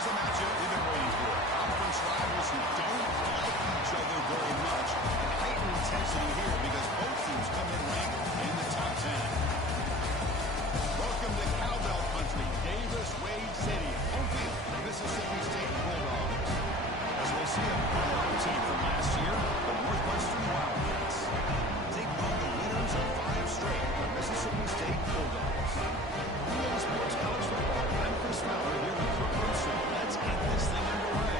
is the matchup we've been waiting for. Conference rivals who don't like each other very much. And heightened intensity here because both teams come in ranked in the top 10. Welcome to Cowbell Country, Davis-Wade Stadium, home field, Mississippi State Bulldogs. As we'll see a playoff team from last year, the Northwestern Wildcats. Taking on the winners of 5 straight, the Mississippi State Bulldogs. Sports College Football. I'm Chris Fowler here with Kirk Brewster. Let's get this thing underway.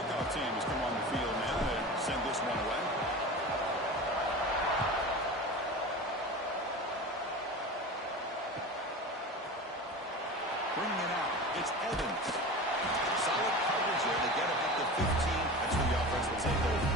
Kickoff team has come on the field now to send this one away. Bringing it out, it's Evans. Solid coverage there. They get it up to 15. That's where the offense will take over.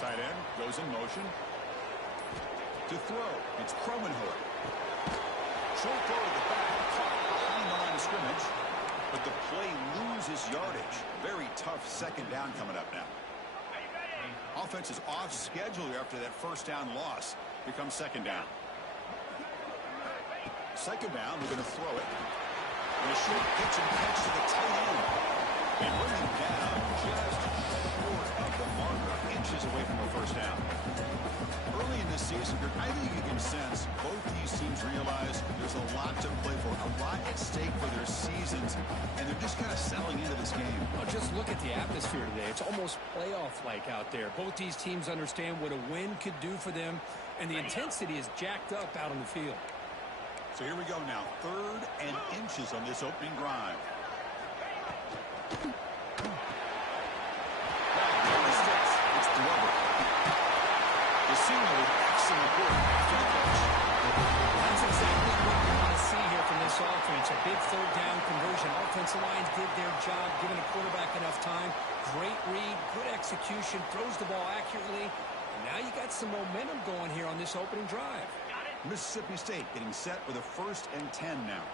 Tight end goes in motion. To throw, it's Cromenhoek. Short throw to the back, caught behind the line of scrimmage, but the play loses yardage. Very tough second down coming up now. Offense is off schedule after that first down loss. Here comes second down. Second down, we're going to throw it. And a short pitch and catch to the tight end. And running down just short of the marker, inches away from a first down. Early in this season, I think you can sense both these teams realize there's a lot to play for, a lot at stake for their seasons, and they're just kind of settling into this game. Well, just look at the atmosphere today. It's almost playoff-like out there. Both these teams understand what a win could do for them, and the intensity is jacked up out on the field. So here we go now, 3rd and inches on this opening drive. It's Glover. The senior with excellent work after the catch. That's exactly what we want to see here from this offense. A big 3rd down conversion. Offensive line did their job, giving the quarterback enough time. Great read, good execution, throws the ball accurately. And now you got some momentum going here on this opening drive. Mississippi State getting set with a 1st and 10 now.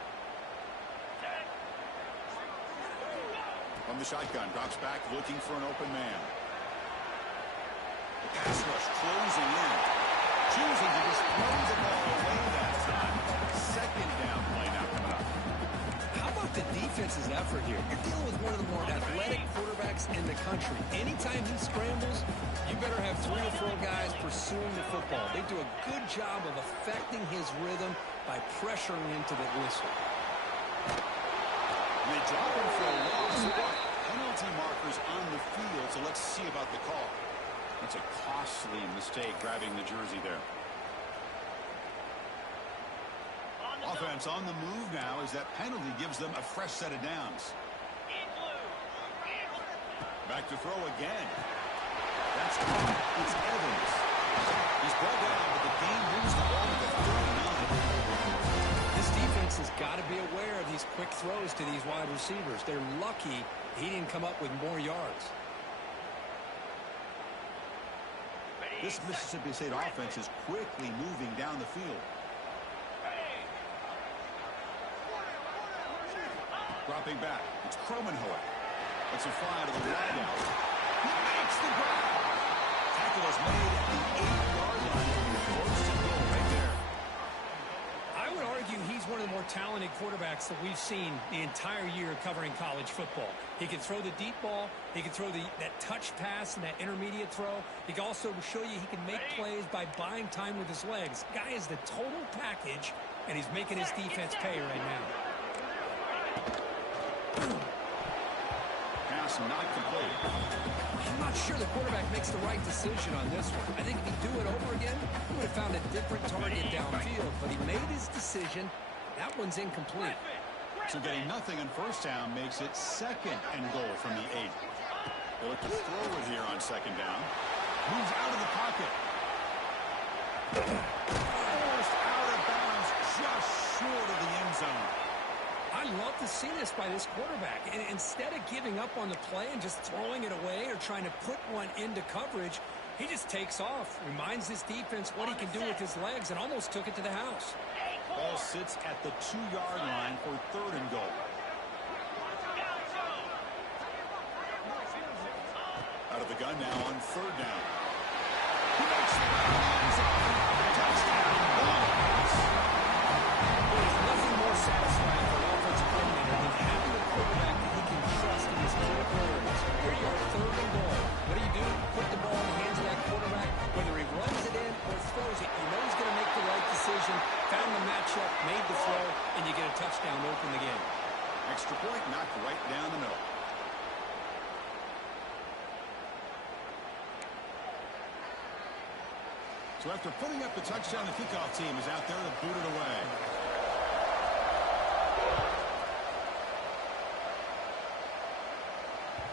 From the shotgun, drops back looking for an open man. The pass rush closing in. Choosing to just throw the ball away that time. Second down play now coming up. How about the defense's effort here? You're dealing with one of the more athletic quarterbacks in the country. Anytime he scrambles, you better have 3 or 4 guys pursuing the football. They do a good job of affecting his rhythm by pressuring into the whistle. They drop him for a loss. Penalty markers on the field, so let's see about the call. That's a costly mistake grabbing the jersey there. Offense on the move now as that penalty gives them a fresh set of downs. Back to throw again. That's it's Evans. He's brought down, but the game moves the ball to the 39. This defense has got to be aware of these quick throws to these wide receivers. They're lucky he didn't come up with more yards. This Mississippi State offense is quickly moving down the field. Dropping back, it's Cromenhoek. It's a fly to the wide out. He makes the grab. Tackle is made at the 8-yard line. Forced to go right there. I would argue he's one of the more talented quarterbacks that we've seen the entire year covering college football. He can throw the deep ball. He can throw that touch pass and that intermediate throw. He can also show you he can make plays by buying time with his legs. Guy is the total package, and he's making his defense pay right now. Pass not complete. I'm not sure the quarterback makes the right decision on this one. I think if he'd do it over again, he would have found a different target downfield. But he made his decision. That one's incomplete. So getting nothing on first down makes it 2nd and goal from the 8. They look to throw it here on 2nd down. Moves out of the pocket. Forced out of bounds just short of the end zone. I love to see this by this quarterback. And instead of giving up on the play and just throwing it away or trying to put one into coverage, he just takes off, reminds his defense what he can do with his legs, and almost took it to the house. Ball sits at the 2-yard line for 3rd and goal. Out of the gun now on 3rd down. He makes the touchdown. There's nothing more satisfying for an offensive coordinator than having a quarterback that he can trust in his critical areas. Here you are, 3rd and goal. What do? Put the ball in the hands of that quarterback. Whether he runs it in or throws it, you know he's going to make the right decision. Found the matchup, made the throw, and you get a touchdown to open the game. Extra point knocked right down the middle. So after putting up the touchdown, the kickoff team is out there to boot it away.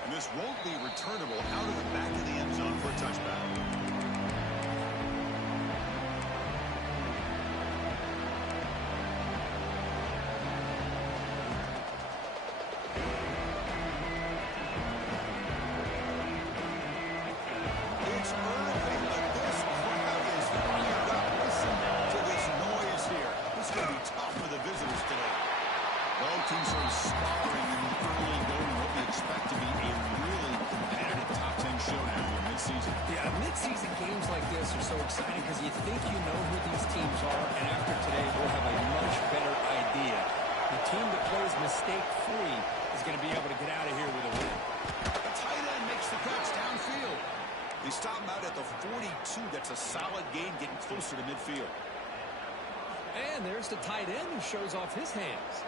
And this won't be returnable out of the back of the end zone for a touchback. Mid-season games like this are so exciting because you think you know who these teams are, and after today we'll have a much better idea. The team that plays mistake-free is going to be able to get out of here with a win. The tight end makes the catch downfield. They stop him out at the 42. That's a solid gain, getting closer to midfield. And there's the tight end who shows off his hands.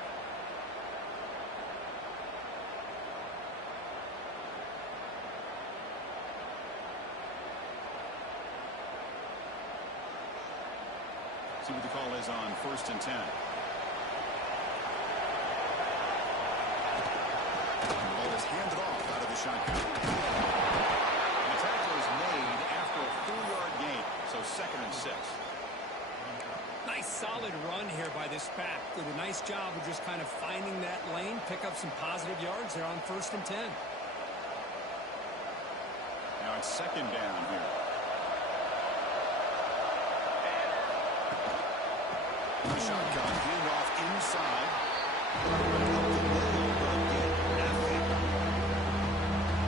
See what the call is on 1st and 10. And the ball is handed off out of the shotgun. The tackle is made after a 4-yard gain, so 2nd and 6. Nice solid run here by this back. Did a nice job of just kind of finding that lane, pick up some positive yards there on 1st and 10. Now it's 2nd down here. Shotgun, handoff inside.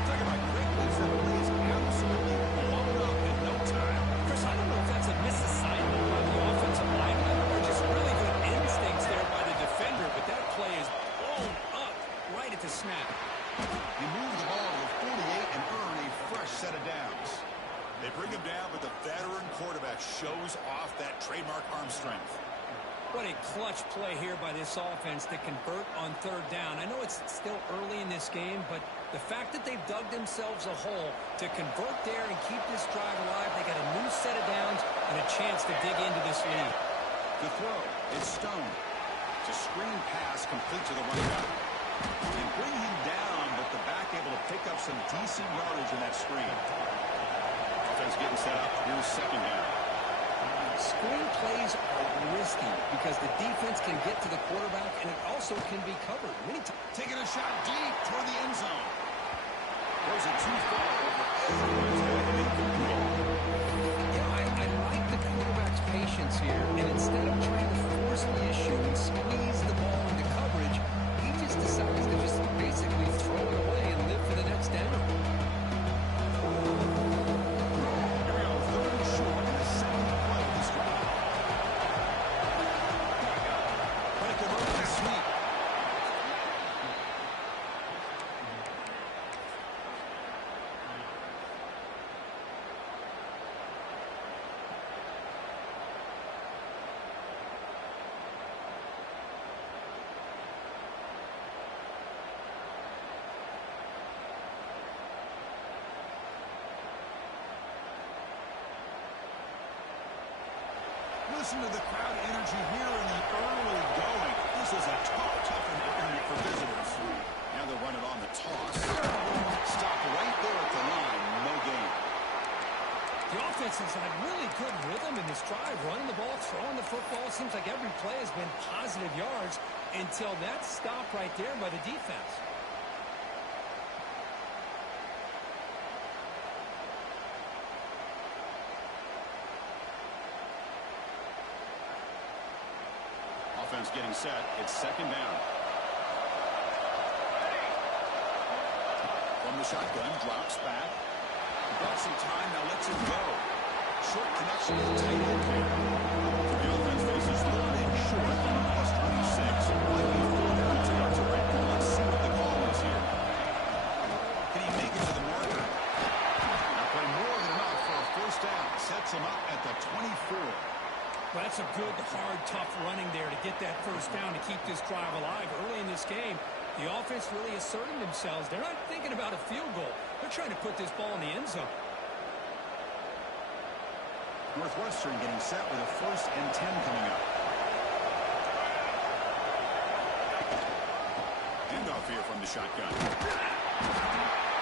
Talking about quick moves, that play is absolutely blown up in no time. Chris, I don't know if that's a misassignment by the offensive lineman or just really good instincts there by the defender, but that play is blown up right at the snap. He moved the ball to the 48 and earned a fresh set of downs. They bring him down, but the veteran quarterback shows off that trademark arm strength. What a clutch play here by this offense to convert on 3rd down. I know it's still early in this game, but the fact that they've dug themselves a hole to convert there and keep this drive alive, they got a new set of downs and a chance to dig into this lead. The throw is Stone. It's a screen pass complete to the running back. They bring him down, but the back able to pick up some decent yardage in that screen. Offense getting set up. Here's 2nd down. Screen plays are risky because the defense can get to the quarterback and it also can be covered. Taking a shot deep toward the end zone. Throws it too far. Yeah, I like the quarterback's patience here. And instead of trying to force the issue and squeeze the ball into coverage, he just decides to just basically throw it away and live for the next down. Listen to the crowd energy here in the early going. This is a tough environment for visitors. Now they'll run it on the toss. Stop right there at the line. No gain. The offense has had really good rhythm in this drive, running the ball, throwing the football. Seems like every play has been positive yards, until that's stopped right there by the defense. Offense getting set. It's second down. From the shotgun, drops back. Got some time, now lets it go. Short connection to the tight end here. So the offense faces third and short on the plus 26. Might be 4 down territory. Let's see what the call is here. Can he make it to the marker? Now play more than enough for a first down. Sets him up at the 24. Well, that's a good, hard, tough running there to get that first down to keep this drive alive. Early in this game, the offense really asserting themselves. They're not thinking about a field goal. They're trying to put this ball in the end zone. Northwestern getting set with a 1st and 10 coming up. Handoff here from the shotgun.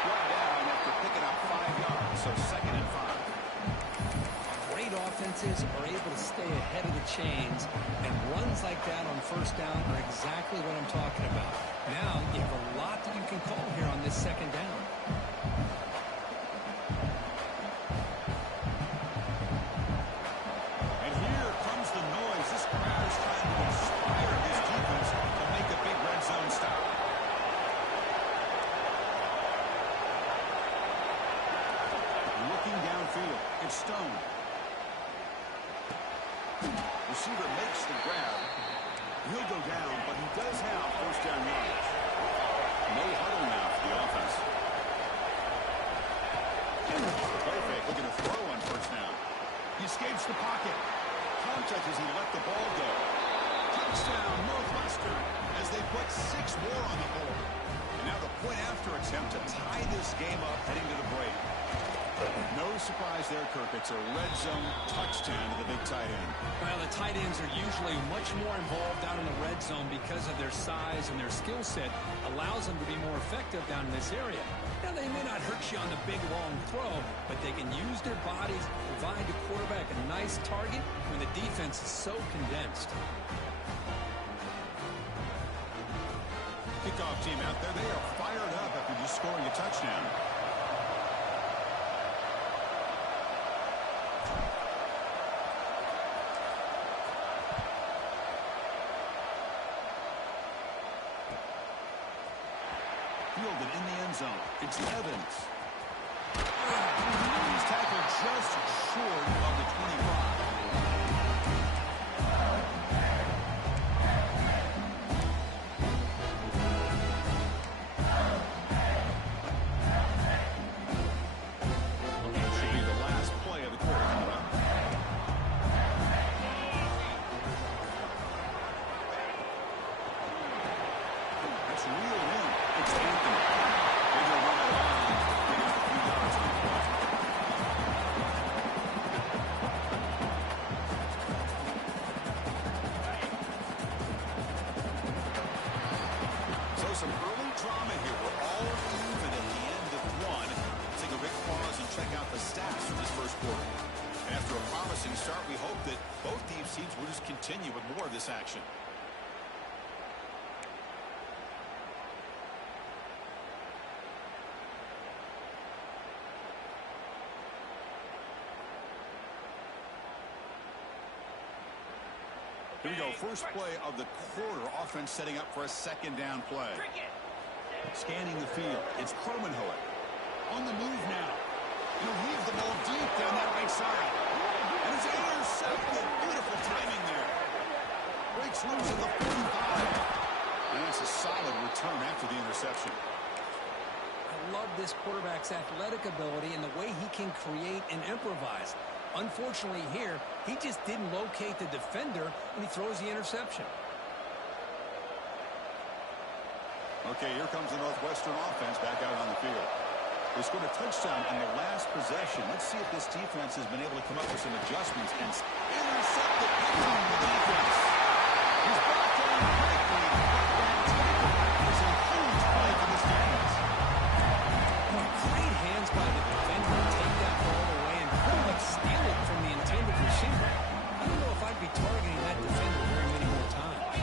Brought down after picking up 5 yards, so 2nd and 5. Great offenses are able to stay ahead of the chains, and runs like that on first down are exactly what I'm talking about. Now you have a lot that you can call here on this second down. And here comes the noise. This crowd is trying to inspire this defense to make a big red zone stop. Looking downfield, it's Stone. Receiver makes the grab. He'll go down, but he does have first down yards. No huddle now for the offense. Play fake, looking to throw on first down. He escapes the pocket. Contact as he let the ball go. Touchdown, Northwestern, as they put 6 more on the board. And now the point after attempt to tie this game up heading to the break. No surprise there, Kirk. It's a red zone touchdown to the big tight end. Well, the tight ends are usually much more involved down in the red zone because of their size and their skill set allows them to be more effective down in this area. Now, they may not hurt you on the big, long throw, but they can use their bodies to provide the quarterback a nice target when the defense is so condensed. Kickoff team out there. They are fired up after just scoring a touchdown. Fielded in the end zone. It's Evans. He's tackled just short of the 25. Should be the last play of the quarter coming up. That's reeled in. It's Anthony. Bigger run at line. Getting a few yards on the play. So some early drama here. We're all even at the end of one. Take a big pause and check out the stats from this first quarter. And after a promising start, we hope that both these teams will just continue with more of this action. Here we go. First play of the quarter. Offense setting up for a second down play. Scanning the field. It's Cromenhoek. On the move now. He'll heave the ball deep down that right side. And it's intercepted. Beautiful timing there. Breaks loose at the 45. And it's a solid return after the interception. I love this quarterback's athletic ability and the way he can create and improvise. Unfortunately here, he just didn't locate the defender when he throws the interception. Okay, here comes the Northwestern offense back out on the field. They scored a touchdown in the last possession. Let's see if this defense has been able to come up with some adjustments and intercepted the defense. He's brought down quickly. It's a huge play for this defense. Great hands by the defender to take that ball away and pretty much steal it from the intended receiver. I don't know if I'd be targeting that defender very many more times.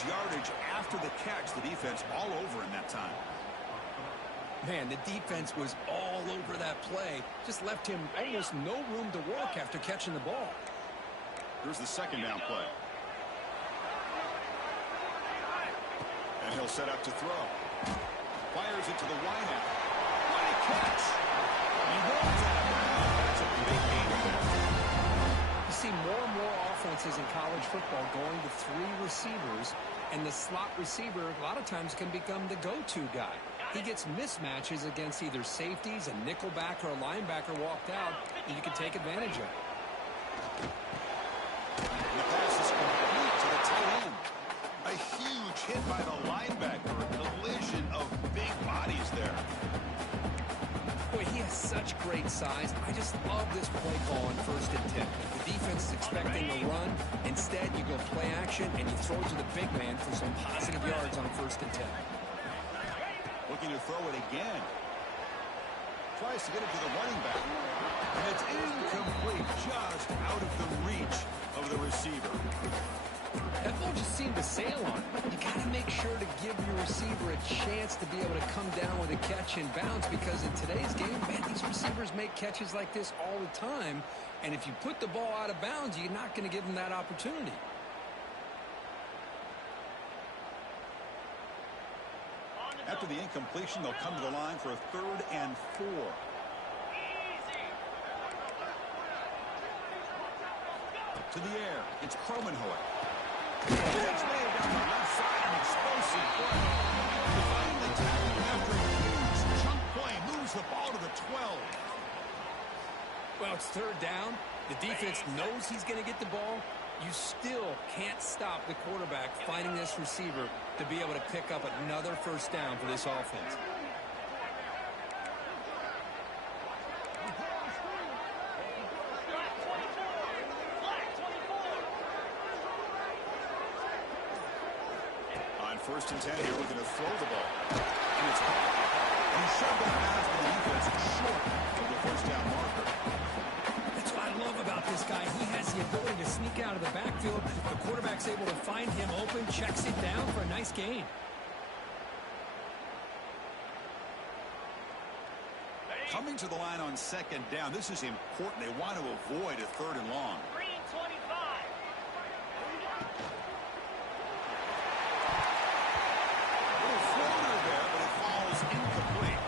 his yardage after the catch. The defense all over in that time. Man, the defense was all over that play. Just left him almost no room to work after catching the ball. Here's the second down play. And he'll set up to throw. Fires it to the wideout. What a catch! He rolls out of bounds. That's a big gain there. You see more and more offenses in college football going to 3 receivers, and the slot receiver a lot of times can become the go-to guy. He gets mismatches against either safeties, a nickelback, or a linebacker walked out, and you can take advantage of it. The pass is complete to the tight end. A huge hit by the linebacker. A collision of big bodies there. Boy, he has such great size. I just love this play call on 1st and 10. The defense is expecting a run. Instead, you go play action, and you throw to the big man for some positive yards on 1st and 10. Looking to throw it again. Tries to get it to the running back. And it's incomplete, just out of the reach of the receiver. That ball just seemed to sail on it. You got to make sure to give your receiver a chance to be able to come down with a catch in bounds, because in today's game, man, these receivers make catches like this all the time. And if you put the ball out of bounds, you're not going to give them that opportunity. After the incompletion, they'll come to the line for a 3rd and 4. To the air, it's Kromenhoek. It's laid down the left side, an explosive play. Finally tackled after a huge chunk play. Moves the ball to the 12. Well, it's 3rd down. The defense knows he's going to get the ball. You still can't stop the quarterback finding this receiver to be able to pick up another 1st down for this offense. On 1st and 10 here, we're going to throw the ball. And it's caught. He shoved that pass to the defense short of the 1st down marker. That's what I love about this guy. He has the ability to sneak out of the backfield. The quarterback's able to find him open, checks it down for a nice gain. Coming to the line on 2nd down. This is important. They want to avoid a 3rd and long. Green 25. Little floater there, but it falls incomplete.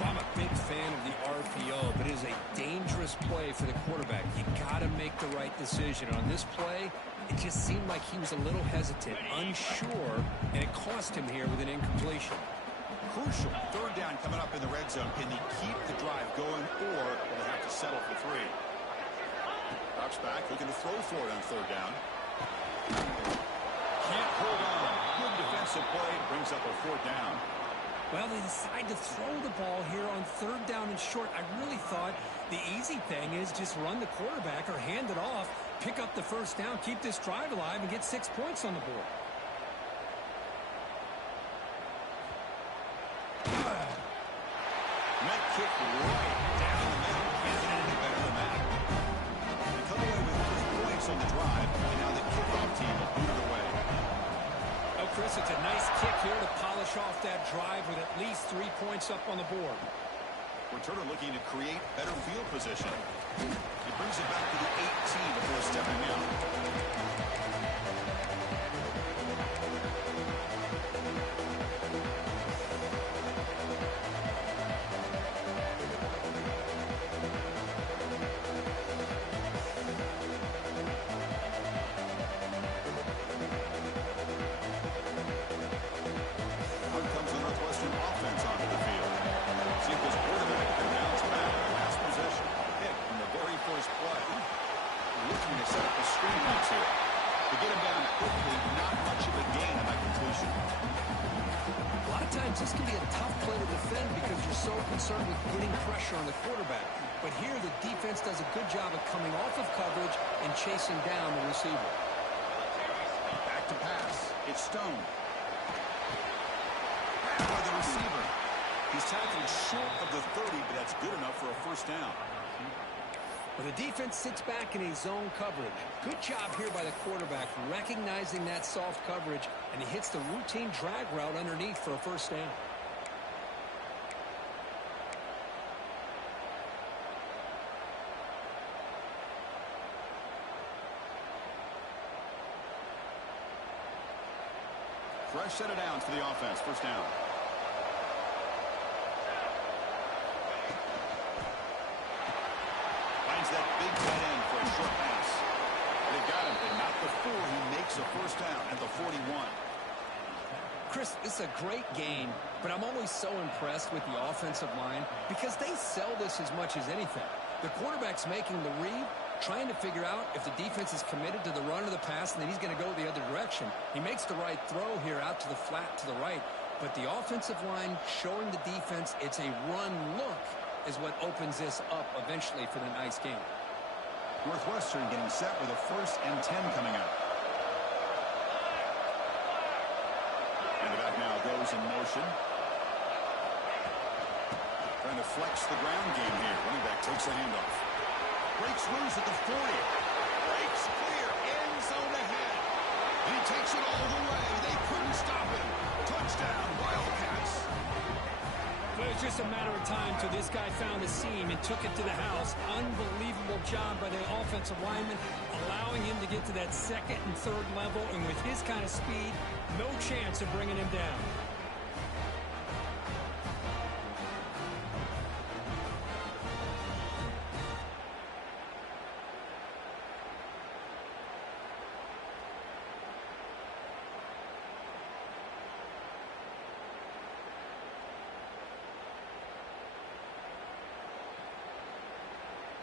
Well, I'm a big fan of the RPO, but it is a dangerous play for the quarterback. You got to make the right decision. On this play, it just seemed like he was a little hesitant, unsure, and it cost him here with an incompletion. Crucial 3rd down coming up in the red zone. Can they keep the drive going, or will they have to settle for 3? Drops back, looking to throw for it on 3rd down. Can't hold on. Good defensive play, brings up a 4th down. Well, they decide to throw the ball here on 3rd down and short. I really thought the easy thing is just run the quarterback or hand it off, pick up the 1st down, keep this drive alive, and get 6 points on the board. Net kick right down the middle. Can't get any better than that. They come away with 3 points on the drive, and now the kickoff team will boot it away. Oh, Chris, it's a nice kick here to polish off that drive with at least 3 points up on the board. Returner looking to create better field position. He brings it back to the 18 before stepping out. Out comes the Northwestern offense onto the field. See if this quarterback can bounce back. Last possession, pick from the very first play. Looking to set up the screen pass here. To get him down quickly, not much of a gain on that completion. A lot of times this can be a tough play to defend because you're so concerned with getting pressure on the quarterback. But here the defense does a good job of coming off of coverage and chasing down the receiver. Back to pass. It's Stone. By the receiver. He's tackled short of the 30, but that's good enough for a 1st down. Well, the defense sits back in a zone coverage. Good job here by the quarterback, recognizing that soft coverage, and he hits the routine drag route underneath for a first down. Fresh set of downs for the offense. First down. Finds that big tight end for a short pass. They got him, but not before he makes a first down at the 41. Chris, this is a great game, but I'm always so impressed with the offensive line because they sell this as much as anything. The quarterback's making the read, trying to figure out if the defense is committed to the run or the pass, and then he's going to go the other direction. He makes the right throw here out to the flat to the right, but the offensive line showing the defense it's a run look is what opens this up eventually for the nice game. Northwestern getting set with a 1st and 10 coming up. And the back now goes in motion. Trying to flex the ground game here. Running back takes a handoff. Breaks loose at the 40. Breaks clear. End zone ahead. And he takes it all the way. They couldn't stop him. Touchdown, Wildcats. But it was just a matter of time till this guy found a seam and took it to the house. Unbelievable job by the offensive lineman, allowing him to get to that 2nd and 3rd level. And with his kind of speed, no chance of bringing him down.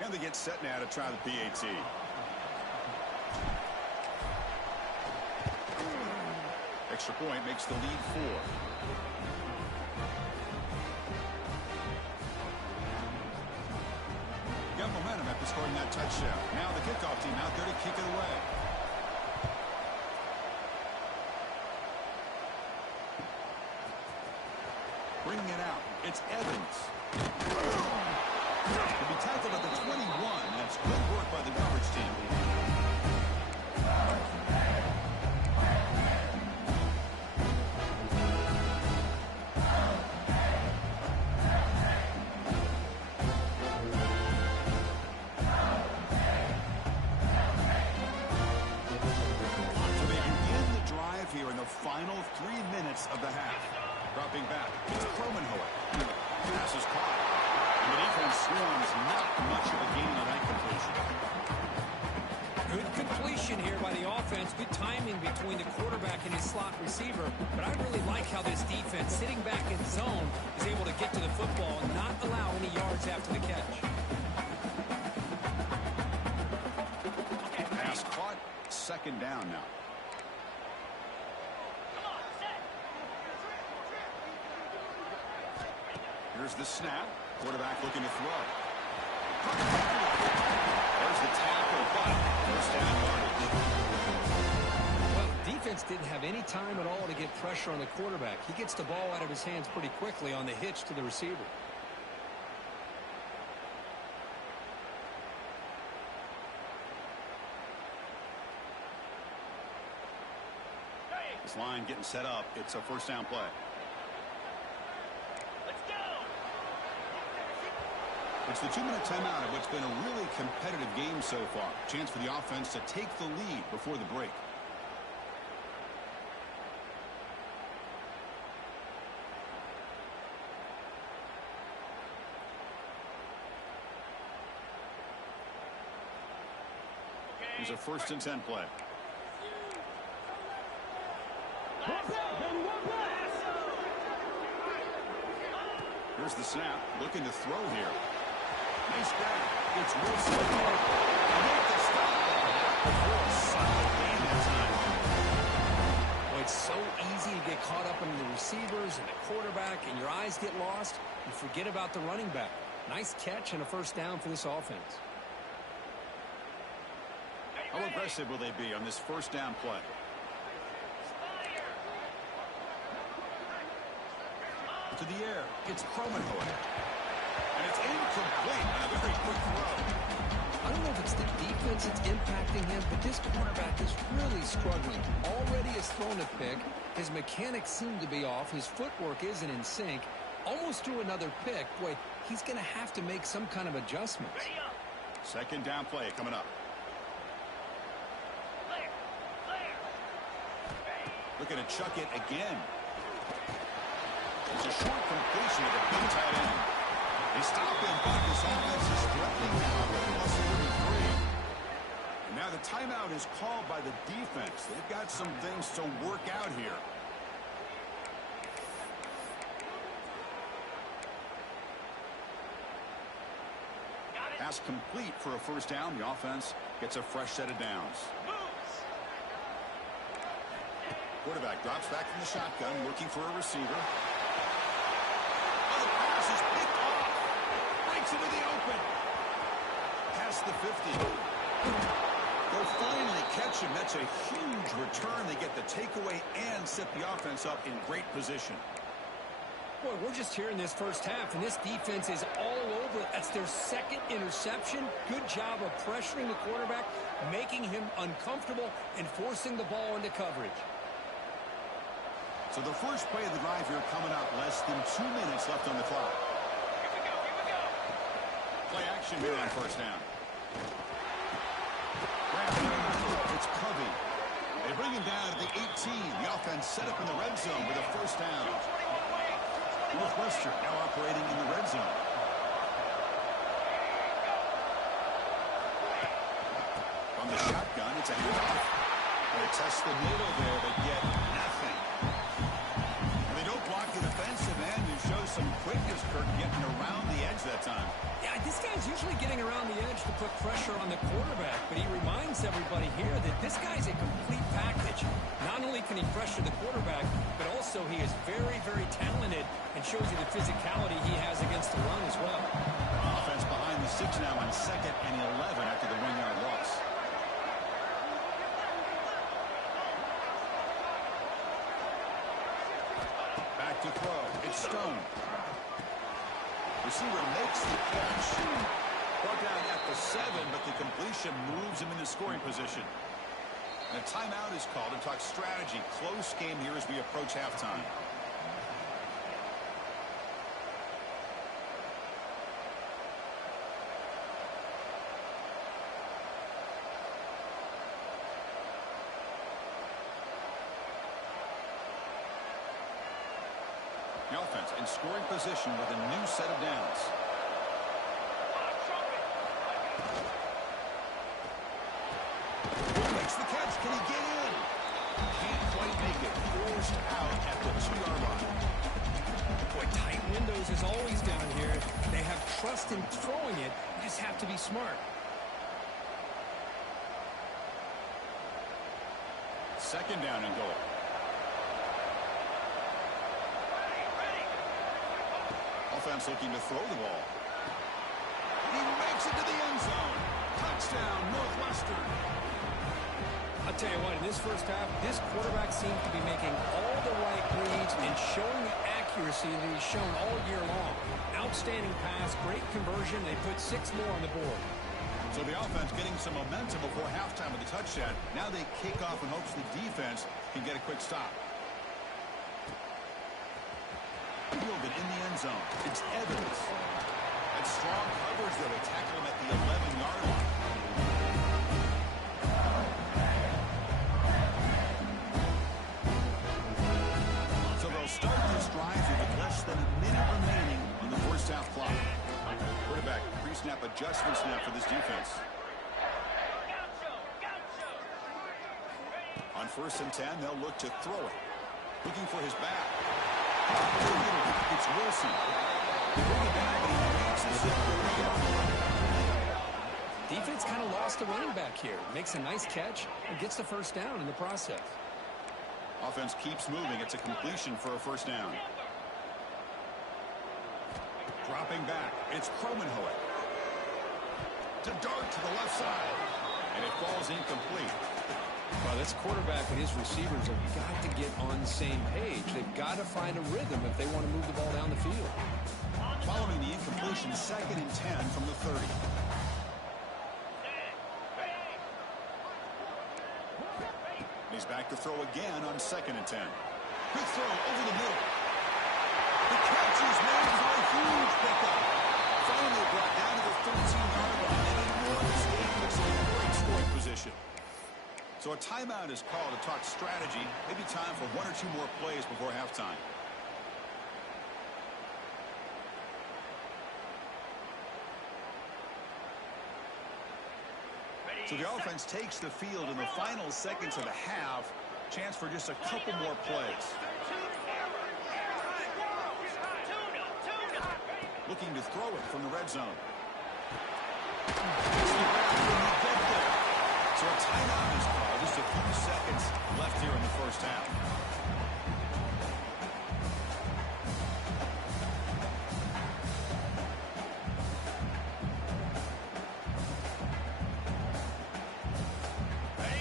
And they get set now to try the PAT. Extra point makes the lead 4. Got momentum after scoring that touchdown. Now the kickoff team out there to kick it away. Bringing it out. It's Evans. To be tackled at the 21. That's good work by the coverage team. So they begin the drive here in the final 3 minutes of the half. Dropping back. It's Cromenhoek. Pass is caught. The defense swarms, not much of a gain on that completion. Good completion here by the offense. Good timing between the quarterback and his slot receiver. But I really like how this defense, sitting back in zone, is able to get to the football and not allow any yards after the catch. Pass caught. 2nd down now. Here's the snap. Quarterback looking to throw. There's the tackle, but first down yardage. Well, defense didn't have any time at all to get pressure on the quarterback. He gets the ball out of his hands pretty quickly on the hitch to the receiver. This line getting set up. It's a 1st down play. It's the 2-minute timeout of what's been a really competitive game so far. Chance for the offense to take the lead before the break. Here's a 1st and 10 play. Here's the snap. Looking to throw here. Nice grab. It's Wilson. And make the stop. Before a solid gain that time. Well, it's so easy to get caught up in the receivers and the quarterback, and your eyes get lost. You forget about the running back. Nice catch and a 1st down for this offense. How aggressive will they be on this 1st down play? To the air. It's Cromenhoek. And it's incomplete on a very quick throw. I don't know if it's the defense that's impacting him, but this quarterback is really struggling. Already has thrown a pick. His mechanics seem to be off. His footwork isn't in sync. Almost threw another pick. Boy, he's going to have to make some kind of adjustments. Second down play coming up. Looking to chuck it again. It's a short completion of the big tight end. They stop him, but this offense is threatening now with plus 33. And now the timeout is called by the defense. They've got some things to work out here. Pass complete for a first down. The offense gets a fresh set of downs. Quarterback drops back from the shotgun, looking for a receiver. Oh, the pass is picked off. Breaks into the open. Past the 50. They'll finally catch him. That's a huge return. They get the takeaway and set the offense up in great position. Boy, we're just here in this first half, and this defense is all over. That's their second interception. Good job of pressuring the quarterback, making him uncomfortable, and forcing the ball into coverage. So the first play of the drive here coming up. Less than 2 minutes left on the clock. Here we go. Play action here on first down. It's Covey. They bring him down to the 18. The offense set up in the red zone with a first down. Northwestern now operating in the red zone. From the shotgun, it's a handoff. They test the middle there, but get nothing. And they don't block the defensive end and show some quickness, Kirk, getting around the edge that time. Yeah, this guy's usually getting around the edge to put pressure on the quarterback, but he reminds everybody here that this guy's a complete package. Not only can he pressure the quarterback, but also he is very, very talented and shows you the physicality he has against the run as well. Offense behind the 6 now on 2nd and 11 after the 1-yard loss. Back to throw. It's Stone. Receiver makes the catch. Brought down at the 7, but the completion moves him into scoring position. And a timeout is called to talk strategy. Close game here as we approach halftime. The offense in scoring position with a new set of downs. Makes the catch. Can he get in? Can't quite make it. Forced out at the 2-yard line. Boy, tight windows is always down here. They have trust in throwing it. You just have to be smart. Second down and goal. Offense looking to throw the ball. He makes it to the end zone. Touchdown, Northwestern. I'll tell you what, in this first half, this quarterback seems to be making all the right reads and showing the accuracy that he's shown all year long. Outstanding pass, great conversion. They put 6 more on the board. So the offense getting some momentum before halftime with the touchdown. Now they kick off in hopes the defense can get a quick stop. Fielded in the end zone. It's Evans. That's strong coverage there. They tackle him at the 11-yard line. So they'll start this drive with less than a minute remaining on the first half clock. Quarterback pre-snap adjustments now for this defense. On 1st and 10, they'll look to throw it. Looking for his back. It's Wilson. Defense kind of lost the running back here. Makes a nice catch and gets the first down in the process. Offense keeps moving. It's a completion for a first down. Dropping back. It's Cromenhoek. To dart to the left side. And it falls incomplete. Well, this quarterback and his receivers have got to get on the same page. They've got to find a rhythm if they want to move the ball down the field. Following the incompletion, 2nd and 10 from the 30. He's back to throw again on 2nd and 10. Good throw over the middle. The catch is made for a huge pickup. Finally brought down to the 13-yard line. An enormous game. Looks like a great scoring position. So a timeout is called to talk strategy. Maybe time for 1 or 2 more plays before halftime. So the offense takes the field in the final seconds of the half. Chance for just a couple more plays. Looking to throw it from the red zone. So a timeout is called. Just a few seconds left here in the first half.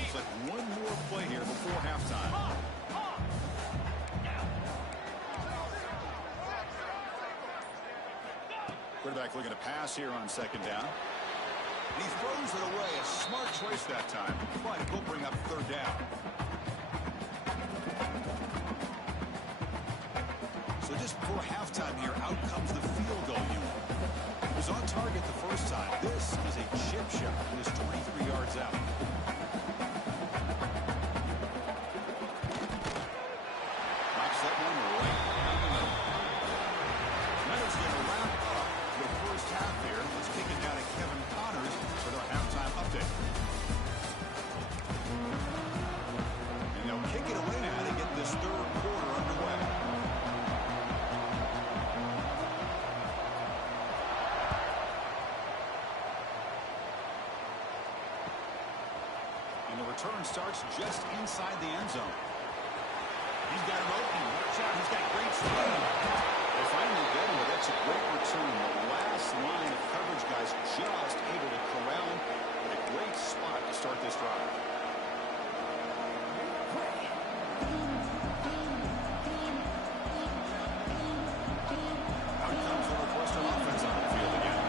It's like one more play here before halftime. Quarterback looking to pass here on 2nd down. And he throws it away. A smart choice that time. But it will bring up 3rd down. So just before halftime here, out comes the field goal unit. It was on target the first time. This is a chip shot. It is 23 yards out. Knocks that one right down the middle. That is going to wrap up the first half here. Let's kick it down to Kevin Connors for their halftime update. And they'll kick it away now to get this 3rd quarter underway. And the return starts just inside the end zone. He's got him open. Watch out. He's got great speed. They finally get him, but that's a great return. The last line of coverage guys just able to corral him. But a great spot to start this drive. Out comes the Northwestern offense on the field again.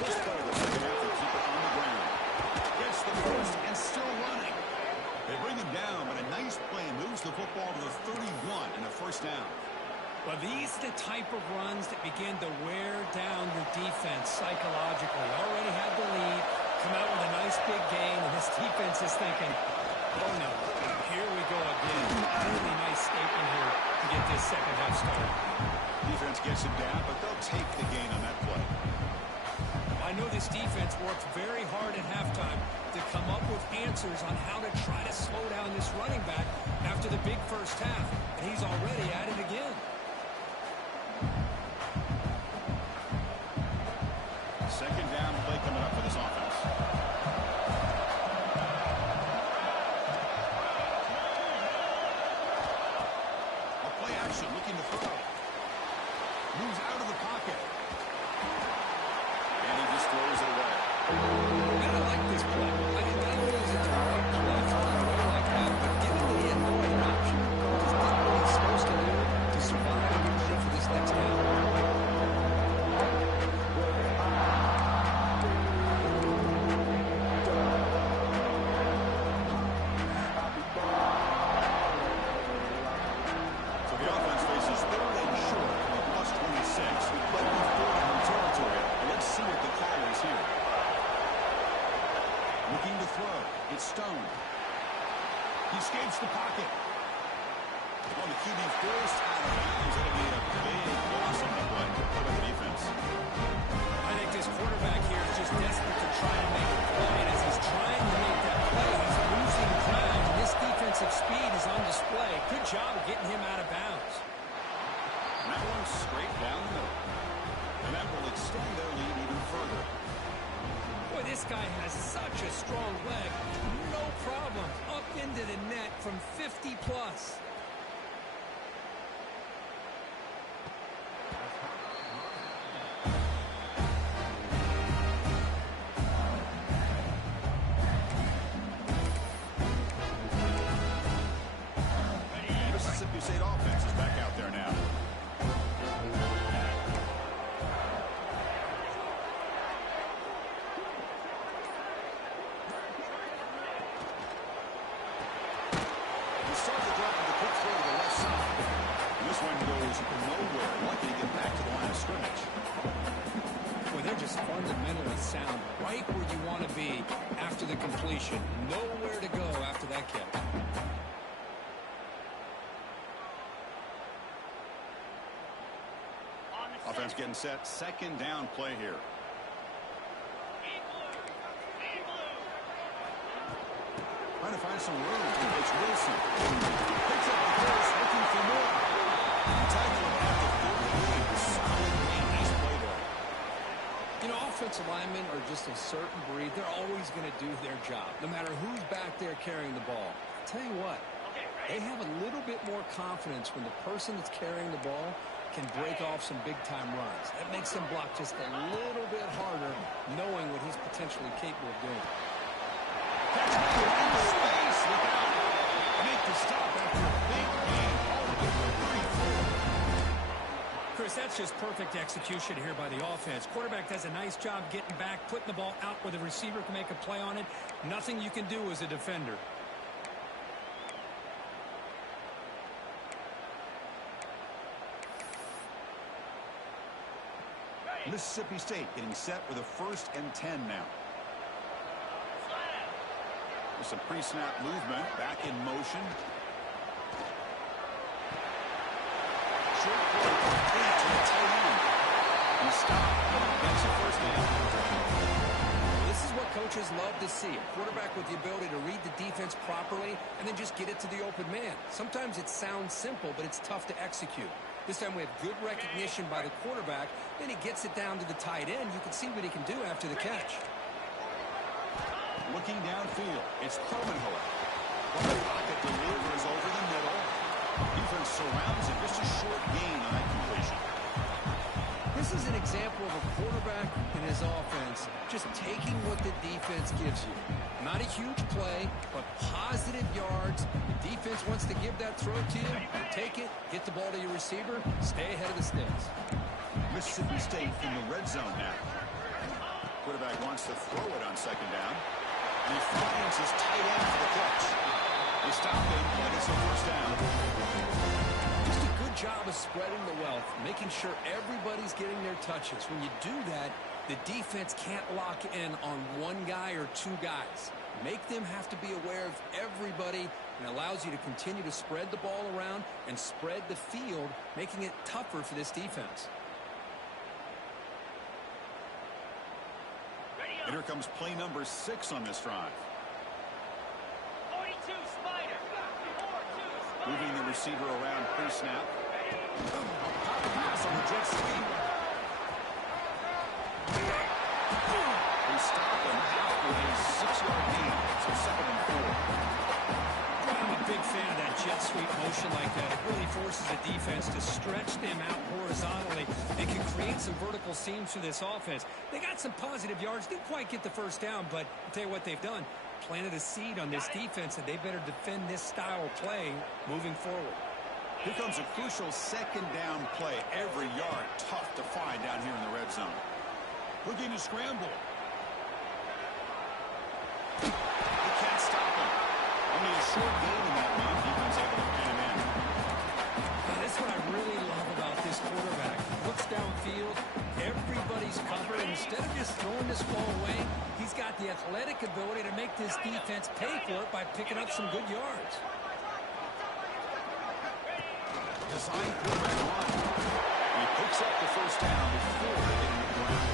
First play of the second half, they keep it on the ground. Gets the first and still running. They bring him down, but a nice play moves the football to the 31 and a 1st down. Well, these are the type of runs that begin to wear down your defense psychologically. Already had the lead, come out with a nice big gain, and this defense is thinking, oh no, here we go again. Really nice statement here to get this second half started. Defense gets him down, but they'll take the gain on that play. I know this defense worked very hard at halftime to come up with answers on how to try to slow down this running back after the big first half, and he's already at it again. Second down play coming up for this offense. A play action, looking to throw. Moves out of the pocket. And he just throws it away. Man, I like this play. I did not know it was a direct play throwing away like that, but given that he had no other option, just did what he's supposed to do to survive and get ready for this next down. So the offense faces 3rd and short from the +26, but with 4th in territory. Let's see what the call is here. Looking to throw. It's Stone. He escapes the pocket. On the QB forced out of bounds. That'll be a big loss on the play by the defense. I think this quarterback here is just desperate to try to make a play. And as he's trying to make that play, he's losing ground. And this defensive speed is on display. Good job of getting him out of bounds. And that one's straight down the middle. And that will extend their lead even further. Boy, this guy has such a strong leg. No problem. Up into the net from 50 plus. Mississippi State offense is back out there now. one goes nowhere. Lucky to get back to the line of scrimmage. Well, they're just fundamentally sound right where you want to be after the completion. Nowhere to go after that catch. Offense getting set. Second down play here. Trying to find some room. It's Wilson. Picks up the first, looking for more. Tackle at the 48. Solid game. Nice play there. You know, offensive linemen are just a certain breed. They're always going to do their job, no matter who's back there carrying the ball. I'll tell you what, they have a little bit more confidence when the person that's carrying the ball can break off some big-time runs. That makes them block just a little bit harder, knowing what he's potentially capable of doing. Make the stop after a big gain all the way to 34. Chris, that's just perfect execution here by the offense. Quarterback does a nice job getting back, putting the ball out where the receiver can make a play on it. Nothing you can do as a defender. Mississippi State getting set with a 1st and 10 now. With some pre-snap movement, back in motion. Short play complete to the tight end. He stopped. That's a 1st down. This is what coaches love to see. A quarterback with the ability to read the defense properly and then just get it to the open man. Sometimes it sounds simple, but it's tough to execute. This time we have good recognition by the quarterback. Then he gets it down to the tight end. You can see what he can do after the catch. Looking downfield, it's Kromenhoek. The pocket delivers over the middle. Defense surrounds him. Just a short gain on that completion. This is an example of a quarterback and his offense just taking what the defense gives you. Not a huge play, but positive yards. The defense wants to give that throw to you. You take it, get the ball to your receiver, stay ahead of the sticks. Mississippi State in the red zone now. Quarterback wants to throw it on 2nd down. He finds his tight end for the catch. They stop him, but it's a 1st down. Just a good job of spreading the wealth, making sure everybody's getting their touches. When you do that, the defense can't lock in on one guy or two guys. Make them have to be aware of everybody, and allows you to continue to spread the ball around and spread the field, making it tougher for this defense. And here comes play number 6 on this drive. 42 Spider. 4-2 Moving the receiver around pre-snap. Pass on the jet sweep. They stop him with a 6-yard gain. So 2nd and 4. I'm a big fan of that jet sweep motion like that. It really forces the defense to stretch them out horizontally. It can create some vertical seams for this offense. They got some positive yards. Didn't quite get the 1st down, but I'll tell you what they've done. Planted a seed on this defense, and they better defend this style of play moving forward. Here comes a crucial 2nd down play. Every yard tough to find down here in the red zone. Looking to scramble. They can't stop him. Only a short gain in that one. Defense able to pin him in. That's what I really love about this quarterback. Looks downfield. Everybody's covered. Instead of just throwing this ball away, he's got the athletic ability to make this defense pay for it by picking up some good yards. Design quarterback line. He picks up the 1st down before getting the ground.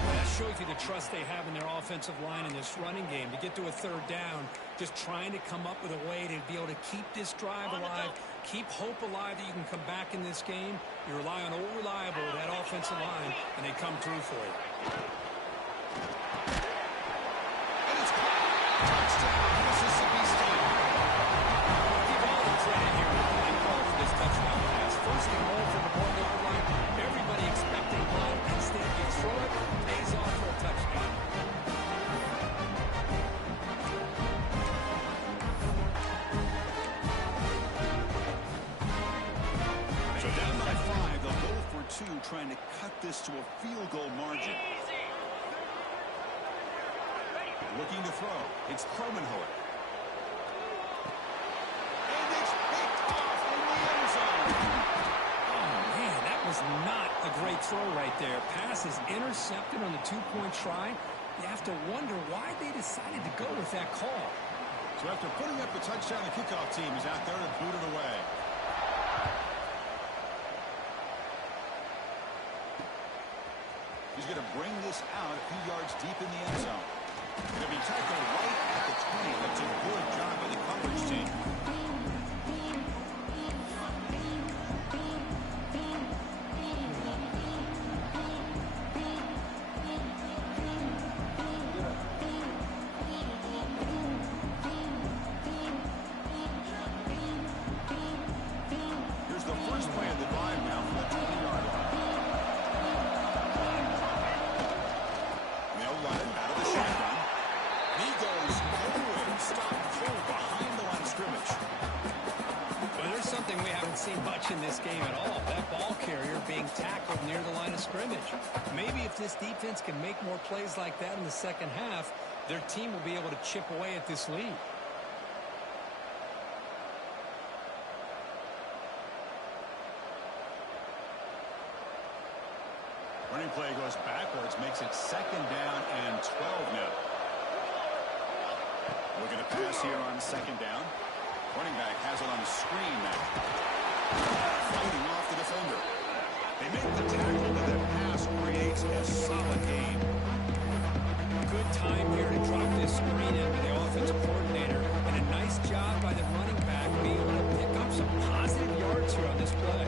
Well, that shows you the trust they have in their offensive line in this running game. To get to a 3rd down, just trying to come up with a way to be able to keep this drive alive, keep hope alive that you can come back in this game. You rely on old reliable, that offensive line, and they come through for you. And it's caught. Touchdown, Mississippi State. Give all the credit here to the call for this touchdown pass. 1st and goal from the 1-yard line. Everybody expecting blood. Instead, you throw it, pays off for a touchdown. So down by 5, they'll go for 2, trying to cut this to a field goal margin. Looking to throw. It's Kromenhoek. And it's picked off in the end zone. was not a great throw right there. Pass is intercepted on the two-point try. You have to wonder why they decided to go with that call. So after putting up the touchdown, the kickoff team is out there to boot it away. He's going to bring this out a few yards deep in the end zone. Going to be tackled right at the 20. That's a good job by the coverage team. Here's the first play of the drive now from the 20-yard line. They'll run it out of the shotgun. He goes nowhere. Stopped cold behind the line of scrimmage. Well, there's something we haven't seen much in this game at all. That ball carrier being tackled near the line of scrimmage. Maybe if this defense can make more plays like that in the second half, their team will be able to chip away at this lead. Running play goes backwards, makes it 2nd down and 12 now. Looking to pass here on 2nd down. Running back has it on the screen now. Fighting off the defender. They make the tackle, but that pass creates a solid gain. Good time here to drop this screen in by the offensive coordinator. And a nice job by the running back being able to pick up some positive yards here on this play.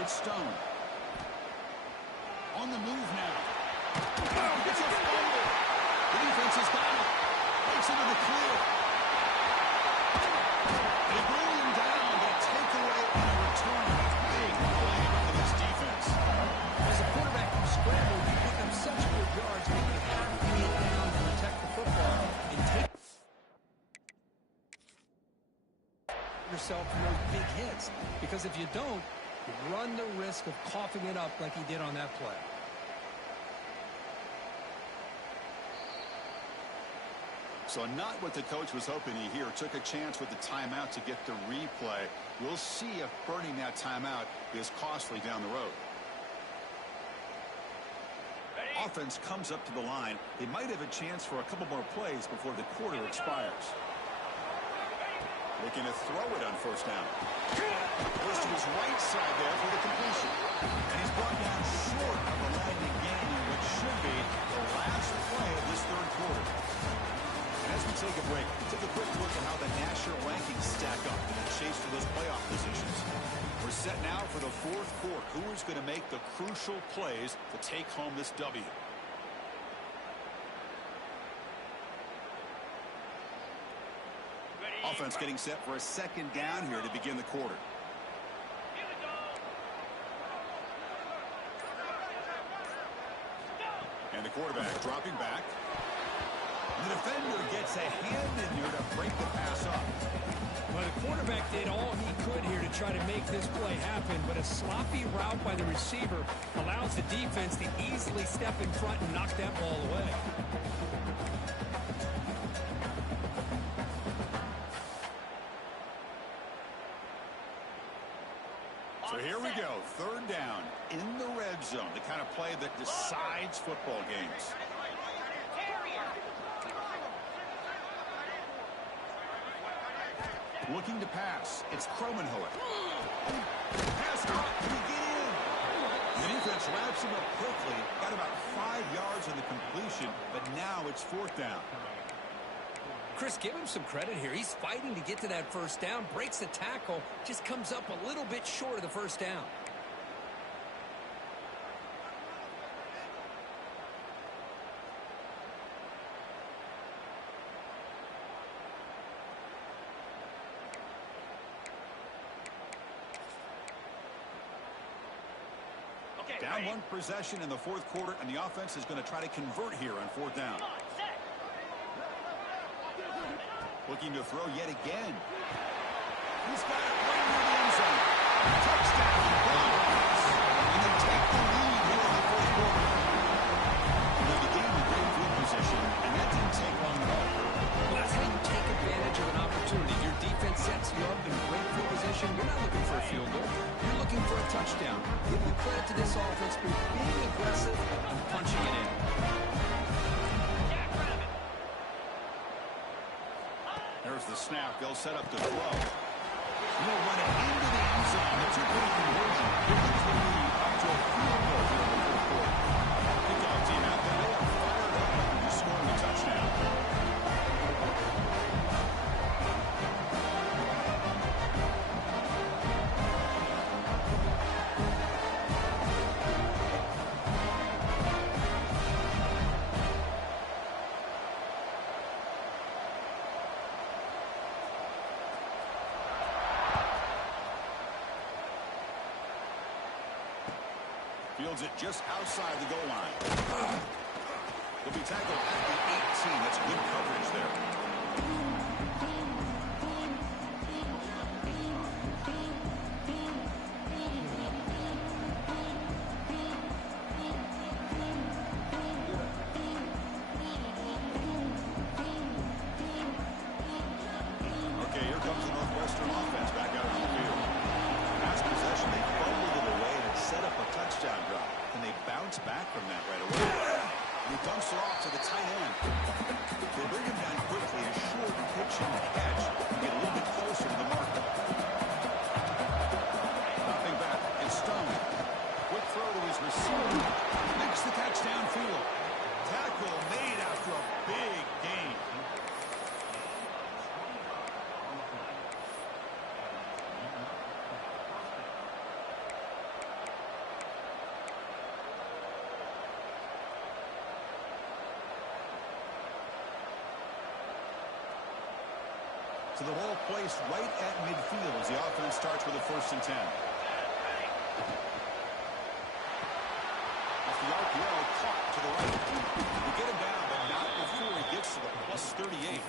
It's Stone. On the move now. Oh, it's a fumble. The defense has got it. Breaks into the clear. They bring him down, but a takeaway and a return. Big play for this defense. As a quarterback, you scramble, you pick up such good yards, but you have to get down to protect the football and take yourself from those big hits. Because if you don't, you run the risk of coughing it up like he did on that play. So not what the coach was hoping to hear. Took a chance with the timeout to get the replay. We'll see if burning that timeout is costly down the road. Offense comes up to the line. They might have a chance for a couple more plays before the quarter expires. Looking to throw it on 1st down. Goes to his right side there for the completion. And he's brought down short of the landing gain in what should be the last play of this 3rd quarter. And as we take a break, take a quick look at how the national rankings stack up in the chase for those playoff positions. We're set now for the 4th quarter. Who is going to make the crucial plays to take home this W? Offense getting set for a 2nd down here to begin the quarter. And the quarterback dropping back. The defender gets a hand in there to break the pass up. Well, the quarterback did all he could here to try to make this play happen, but a sloppy route by the receiver allows the defense to easily step in front and knock that ball away. So here we go, 3rd down in the red zone, the kind of play that decides football games. Looking to pass, it's Kromenhoek. Pass caught, he get in. The defense wraps him up quickly, got about 5 yards on the completion, but now it's 4th down. Chris, give him some credit here. He's fighting to get to that 1st down, breaks the tackle, just comes up a little bit short of the 1st down. Down 1 possession in the 4th quarter, and the offense is going to try to convert here on 4th down. Looking to throw yet again. He's got it right near the end zone. Touchdown, Bulldogs. And they take the lead here in the fourth quarter. They began with great field position, and that didn't take long at all. Well, that's how you take advantage of an opportunity. Your defense sets you up in great field position. You're not looking for a field goal. You're looking for a touchdown. Give the credit to this offense for being aggressive and punching it in. There's the snap. They'll set up the throw. He'll run it into the end zone. The two-point conversion brings the lead up to a field goal here in the fourth quarter. Kickoff team out there. They are fired up after scoring a touchdown. Fields it just outside the goal line. He'll be tackled at the 18. That's good coverage there. Okay, here comes the Northwestern offense back out on the field. Last possession, they fumbled it away and set up a touchdown drive. And they bounce back from that right away. He dumps it off to the tight end. They bring him down quickly, a short pitch and catch to get a little bit closer to the marker. Dropping back, it's Stone. Quick throw to his receiver. Makes the catch downfield. Tackle made after a big gain. So the ball placed right at midfield as the offense starts with a 1st and 10. Off the RPO, caught to the right. We get him down, but not before he gets to the +38.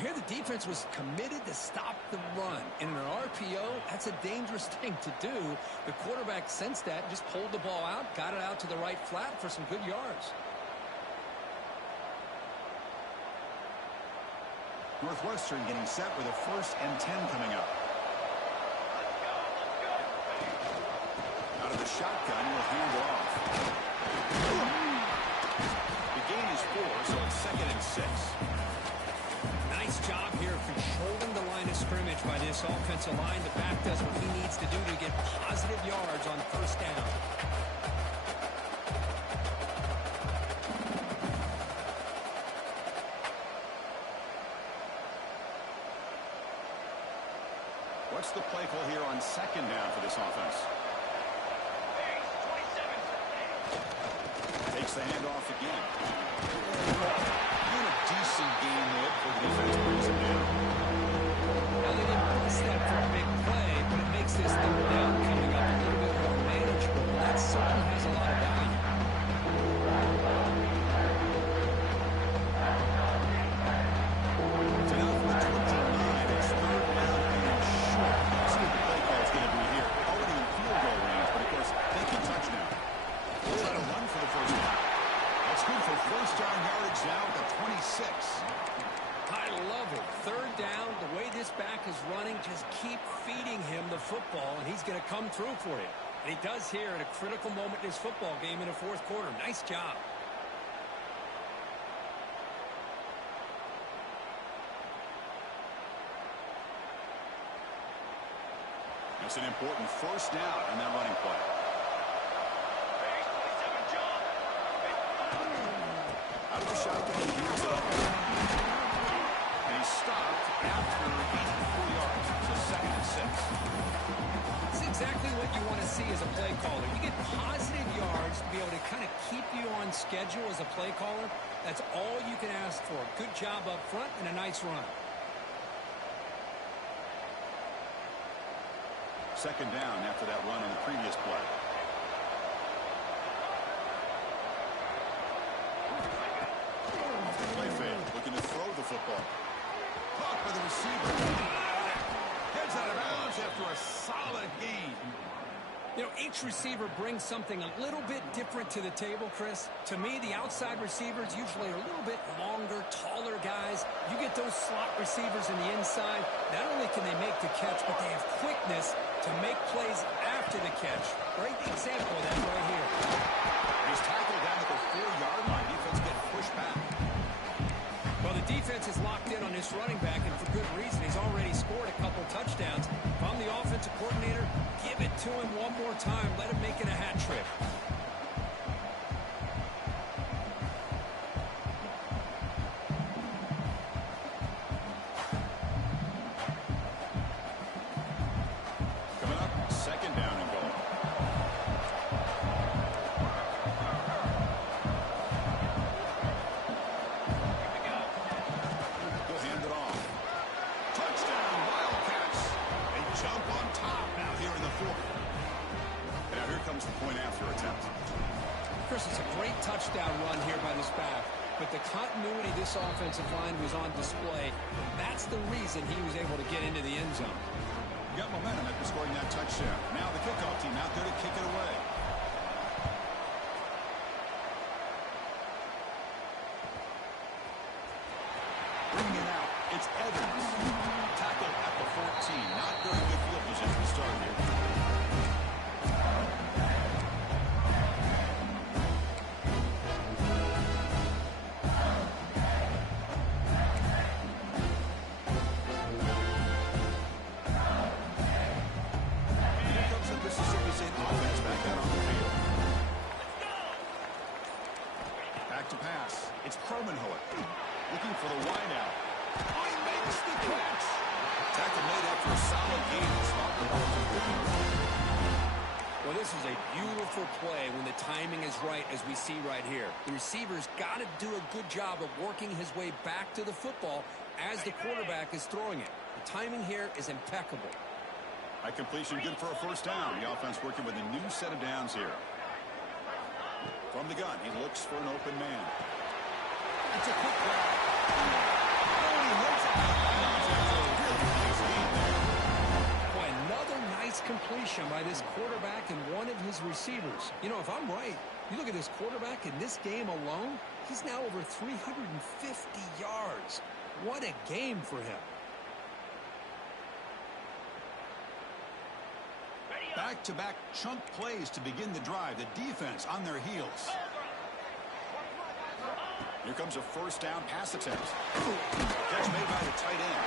Here the defense was committed to stop the run. And in an RPO, that's a dangerous thing to do. The quarterback sensed that, just pulled the ball out, got it out to the right flat for some good yards. Northwestern getting set with a 1st and 10 coming up. Out of the shotgun, he'll hand it off. The gain is 4, so it's 2nd and 6. Nice job here controlling the line of scrimmage by this offensive line. The back does what he needs to do to get positive yards on 1st down. What's the play call here on 2nd down for this offense? Takes the handoff again. And a decent game there for the defense brings him down. Now they didn't press that for a big play, but it makes this 3rd down coming up a little bit more manageable. That certainly has a lot of value. So now from the 29, it's 3rd down and short. Let's see what the play call is going to be here. Already in field goal range, but of course, thinking touchdown. We'll try to run for the 1st down. That's good for 1st down yardage now at the 26. I love it. 3rd down, the way this back is running, just keep feeding him the football, and he's going to come through for you. And he does here at a critical moment in this football game in the 4th quarter. Nice job. That's an important 1st down on that running play. Out of the shotgun, he moves it up. And he's stopped after 84 yards. So 2nd and 6. It's exactly what you want to see as a play caller. You get positive yards to be able to kind of keep you on schedule as a play caller. That's all you can ask for. Good job up front and a nice run. 2nd down after that run on the previous play. Off the play fake, looking to throw the football. caught by the receiver. Heads out of bounds after a solid gain. You know, each receiver brings something a little bit different to the table, Chris. To me, the outside receivers usually are a little bit longer, taller guys. You get those slot receivers in the inside, not only can they make the catch, but they have quickness to make plays after the catch. Great example of that right here. He's tackled down at the 4-yard line. Defense getting pushed back. Well, the defense is locked in on this running back, and for good reason. He's already scored a couple touchdowns. If I'm the offensive coordinator, give it to him one more time. Let him make it a hat trick. Coming up, second down and goal. He'll hand it off. Touchdown, Wildcats. They jump on top now here in the fourth. And now here comes the point after attempt. Chris, it's a great touchdown run here by this back. But the continuity of this offensive line was on display. That's the reason he was able to get into the end zone. Got momentum after scoring that touchdown. Now the kickoff team out there to kick it away. Bringing it out, it's Evans. Tackled at the 14. Not very good field position to start here. Here comes the Mississippi State offense back out on the field. Back to pass. It's Cromenhoek. Looking for the wideout. Oh, he makes the catch. Tackle made after a solid gain. Stop the ball. Well, this is a beautiful play when the timing is right, as we see right here. The receiver's got to do a good job of working his way back to the football as the quarterback is throwing it. The timing here is impeccable. That completion good for a first down. The offense working with a new set of downs here. From the gun, he looks for an open man. It's a quick grab. Oh, he hits it out of bounds after a really nice gain there. Boy, another nice completion by this quarterback and one of his receivers. You know, if I'm right, you look at this quarterback in this game alone, he's now over 350 yards. What a game for him. Back-to-back chunk plays to begin the drive. The defense on their heels. Here comes a first down pass attempt. Catch made by the tight end.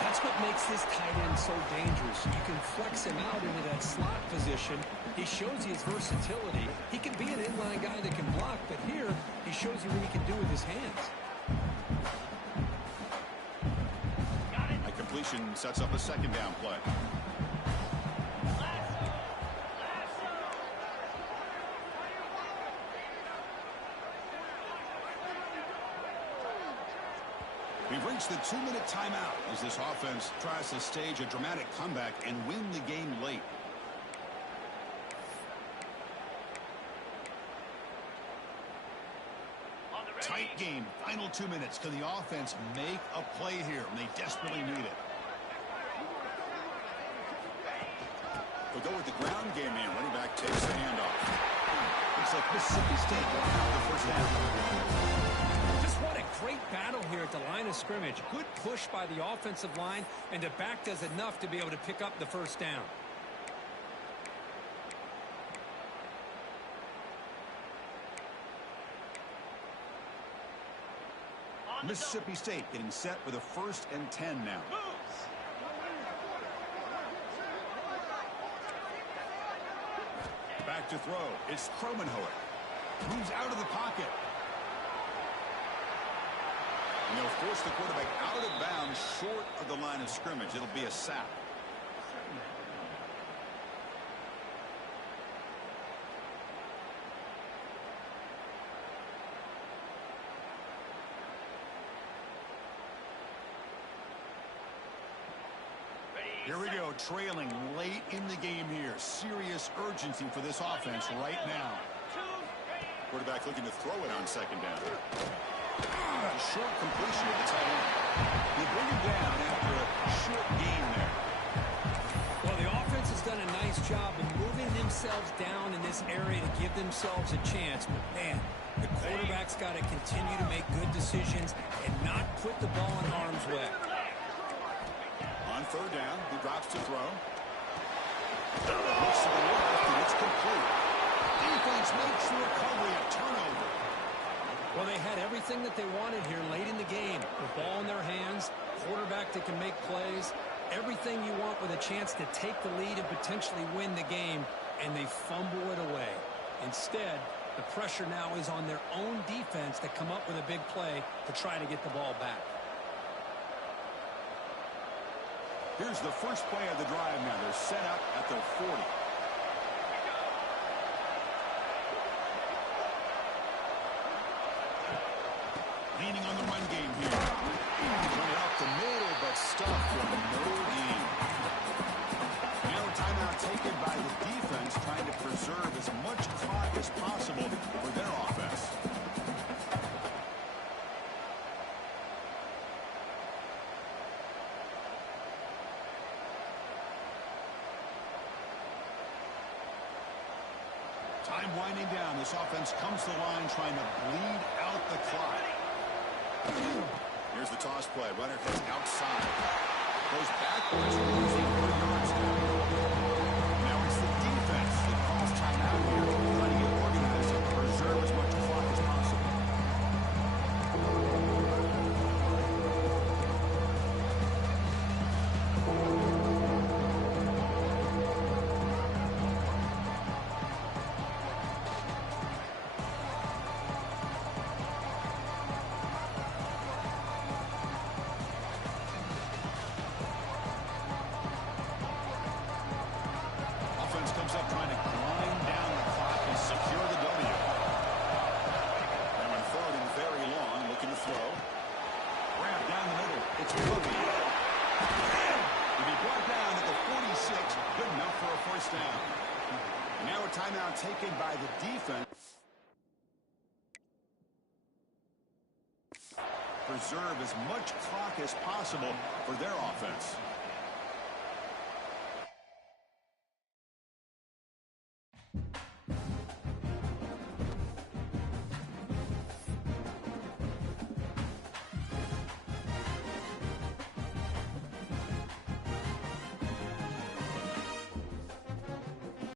That's what makes this tight end so dangerous. You can flex him out into that slot position. He shows you his versatility. He can be an inline guy that can block, but here he shows you what he can do with his hands. A completion sets up a second down play. We've reached the 2-minute timeout as this offense tries to stage a dramatic comeback and win the game late. Tight game. Final 2 minutes. Can the offense make a play here? And they desperately need it. They'll go with the ground game here. Running back takes the handoff. Looks like Mississippi State will have the first down. What a great battle here at the line of scrimmage. Good push by the offensive line, and the back does enough to be able to pick up the first down. Mississippi State getting set with a 1st and 10 now. Back to throw. It's Cromenhoek. Moves out of the pocket. And they'll force the quarterback out of bounds short of the line of scrimmage. It'll be a sack. Here we go, trailing late in the game here. Serious urgency for this offense right now. Quarterback looking to throw it on second down. Short completion of the tight end. They bring him down after a short gain there. Well, the offense has done a nice job of moving themselves down in this area to give themselves a chance. But, man, the quarterback's got to continue to make good decisions and not put the ball in harm's way. On third down, he drops to throw. Looks to the left, and it's complete. Defense makes the recovery, a turnover. Well, they had everything that they wanted here late in the game. The ball in their hands, quarterback that can make plays, everything you want with a chance to take the lead and potentially win the game, and they fumble it away. Instead, the pressure now is on their own defense to come up with a big play to try to get the ball back. Here's the first play of the drive now. They're set up at the 40. Leaning on the run game here. Run it up the middle, but stuffed for no gain. Now a timeout taken by the defense, trying to preserve as much clock as possible for their offense. Time winding down. This offense comes to the line trying to bleed out the clock. Here's the toss play. Runner heads outside. Goes backwards, losing 4 yards now. Now it's the defense that calls timeout here, trying to get organized and preserve as much clock as possible. Comes up trying to grind down the clock and secure the W. Now on third and very long, looking to throw. Grab down the middle. It's Boogie. To be brought down at the 46, good enough for a first down. Now a timeout taken by the defense. Preserve as much clock as possible for their offense.